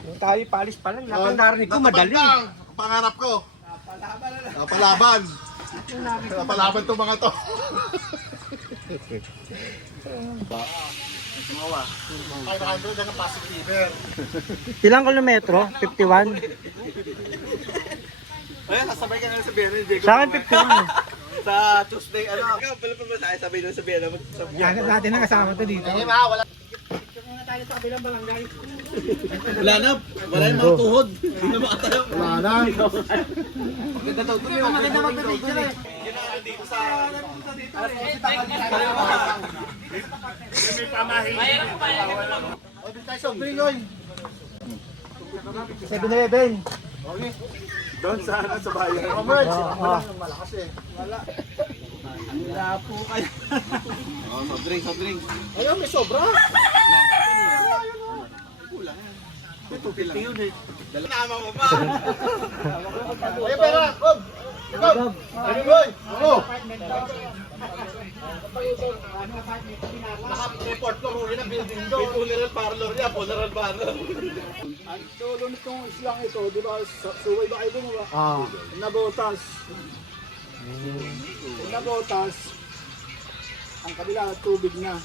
Yung tayo palis pa lang, lahat ng narinig ko madali. Pangarap ko. Napalaban. Napalaban to mga to. Gumawa. 500 ang Pasig River. Ilang kilometro? 51? Ayun, sasabay ka na sa Biyano. Sa akin 51 Sa Tuesday, ano? Ikaw, pala pa ba tayo sabay doon sa Biyano? Hanap natin ang kasama to dito. Hindi ma, wala. Tayo sa kabilang barangay. Wala na. Wala yung mga tuhod. Hindi na makatayo. Wala na. Maganda daw. Maganda mag-video eh. Dito sa... May pamahin. O, dito tayo sa Bringoy. 7-Eleven. Okay. Doon sa bayan. Commerce. Malakas eh. Wala po kayo. Soft drink. Ayun, may sobra. Kulang yan. May 250 yun eh. Nama mo pa. Ayun, pera. Bob. Bob. Bringoy. Oo. Naka-report ko kung yun ang building doon. May funeral parlor niya, funeral parlor. Ang tulo nitong islang ito, di ba, suway ba kayo bumaba? Nabotas. Nabotas. Ang kabila, tubig na.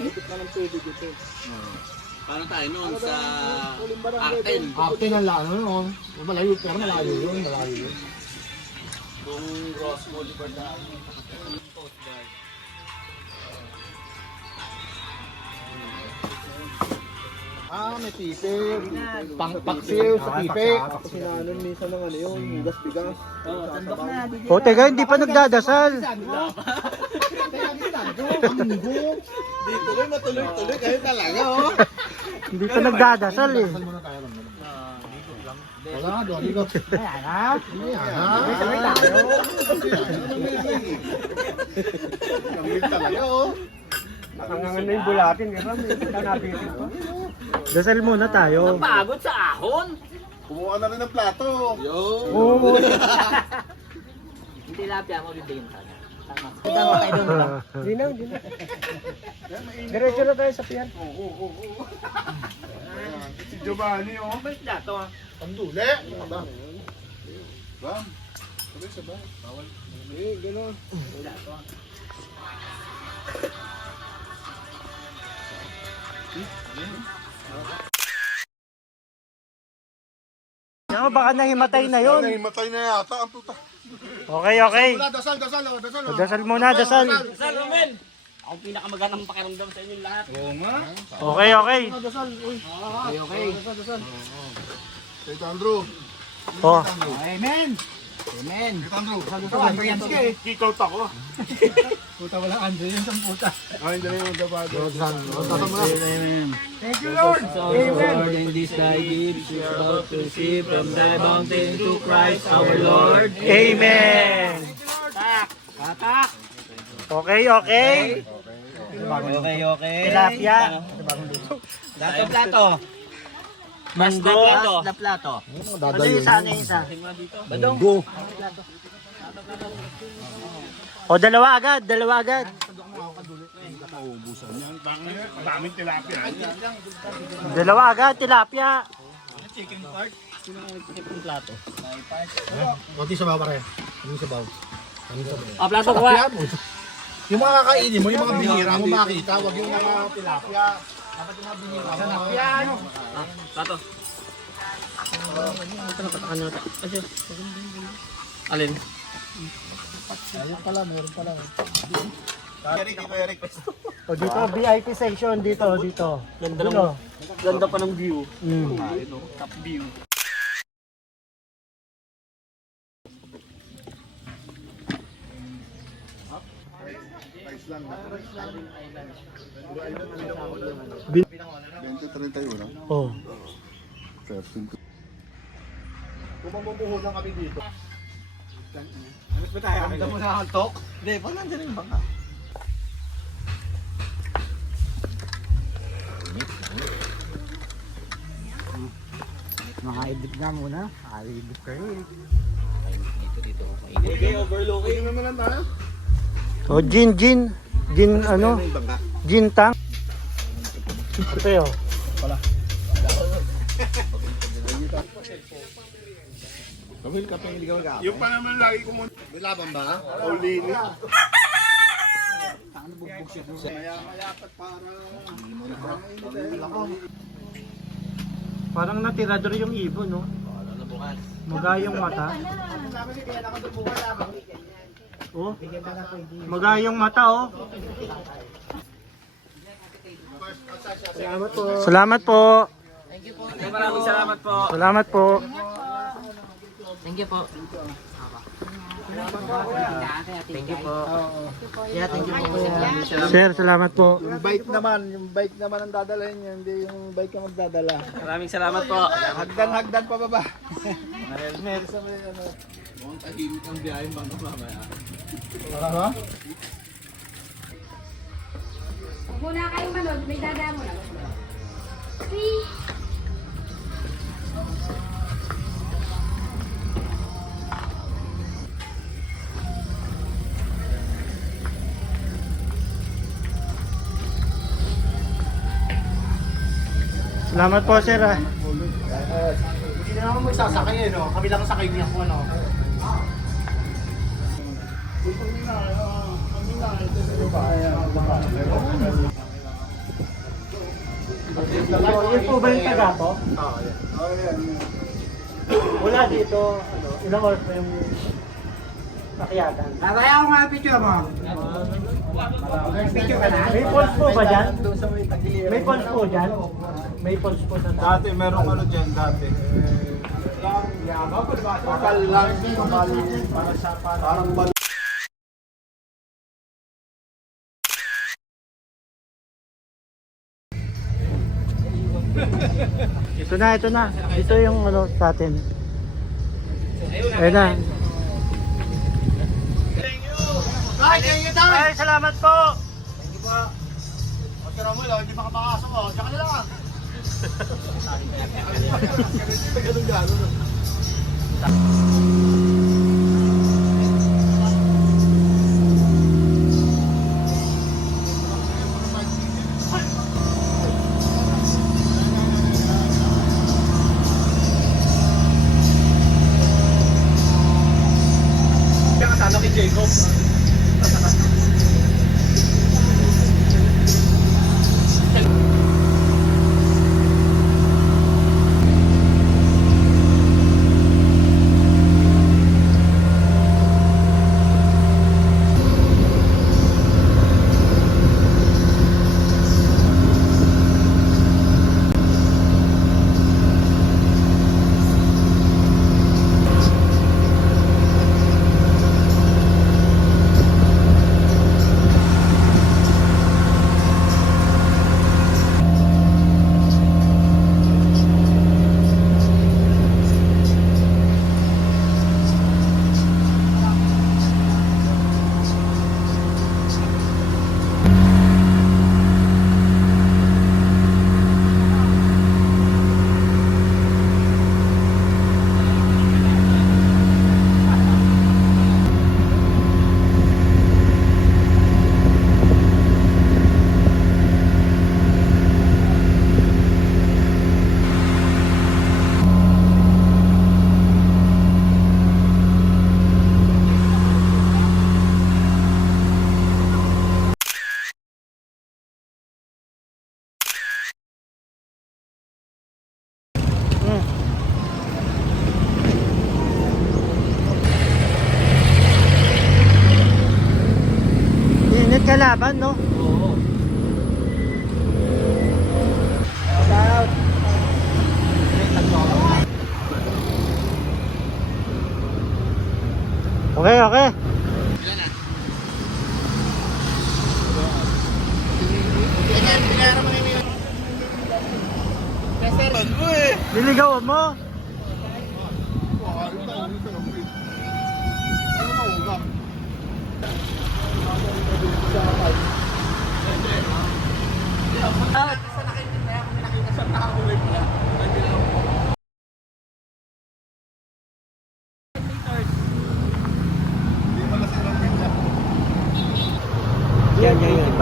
Ikot na ng tubig ito. Paano tayo noon sa Uling barangay Arten? doon. Acting ang lano noon. Malayo, pero malayo yun. Kung Ross Bolivar daan. May pipe. Paksiw sa pipe. Sinanon minsan ng ano yung hugas bigas. O, teka, hindi pa nagdadasal. Di tuloy, matuloy-tuloy kayo talaga, oh. Hindi pa nagdadasal eh. Wala, doon dito. Ayan ha. Sabay tayo. Kamil talaga, oh. Nakangangan na yung bulatin, di ba? May kita napitin pa. Dasal muna tayo. Pagod sa ahon. Kumuha na rin ng plato. Oo. Yung tilapia mo, bibigyan ka na. Tama. Tama kayo doon ba? Hindi na. Diretso na tayo sa piyan. Si Giovanni, oh. Balik na ito ah. Ang duli. Ba? Sabay. Bawal. Gano'n. Yan, baka nahimatay na yun. Nahimatay na yata ang puta. Okay. Wala, dasal. Dasal muna, dasal. Sir Romel! Ako pinakamagandang pakiramdam sa inyong lahat. Okay. Dasal, uy. Okay. Kay Andrew. Oh. Amen. Amen. Kay Andrew. Kick out ako. Puta wala Andre yun sa puta. Ay, hindi na yung magdabado. Thank you Lord. Lord, in this thy gifts we are about to receive from thy bounty to Christ our Lord. Amen. Tatak! Okay. Okay. Tilapia. Plato. Manggo. Plato. Ano yung isa? Badong. O, dalawa agad. Daming tilapia. Dalawa agad, tilapia. Plato. Kunti sa baba rin. Kunti sa baba. Plato ko ah. Yung mga kakainin mo, yung mga binira mo makita, wag yung mga tilapia. Dapat yung mga binira mo. Tilapia, ano? Plato. Alin? Ayun pala, meron pala. Eric. O, dito, VIP section. Dito. Ganda pa ng view. Top view. Rice lang. 20-31. Oh. 13. Kung mamumuho lang kami dito. Alas ba tayo? Ang mo sa hantok? Hindi, pa nandiyan yung bangka. Makaidip nga muna. Makaidip kayo eh. Okay, overlooking. Tingnan mo lang tayo. O, gin, ano? Gin tank. Ito yun. Yung pa naman lagi ko muna. May laban ba? Paulini. Parang natira doon yung ibon, no? Maga yung mata. Oh. Maga yung mata, oh. Salamat po. Maraming salamat po. Salamat po. Thank you po. Thank you po. Yeah, thank you po. Sir, salamat po. Yung bike naman ang dadalhin niya, hindi yung bike ang magdadala. Maraming salamat po. Hagdan pa baba. Huwag muna kayong manood, may dada mo lang. Salamat po, sir. Ah. Hindi na naman magsasakay eh, no? Kami lang ang sakay niya kung ano. Yun po ba yung taga po? Wala dito, ano, ilang oras pa yung nakyatan? Babaya ko nga picture mo. Picture ka na? May pulse po ba dyan? May pulse po dyan? May pulse po sa taas. Dati merong ano dyan dati. Bakal lang, bakal. Parang bal. Ito na, ito na. Ito yung ano sa atin. Ayun na. Ay, salamat po. O, tira mo lang, hindi makapakasok ko. Diyan ka na lang. Init kalaban, no? Oo. Okay, okay. Niligawan mo? Yan, yan, yan.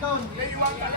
down.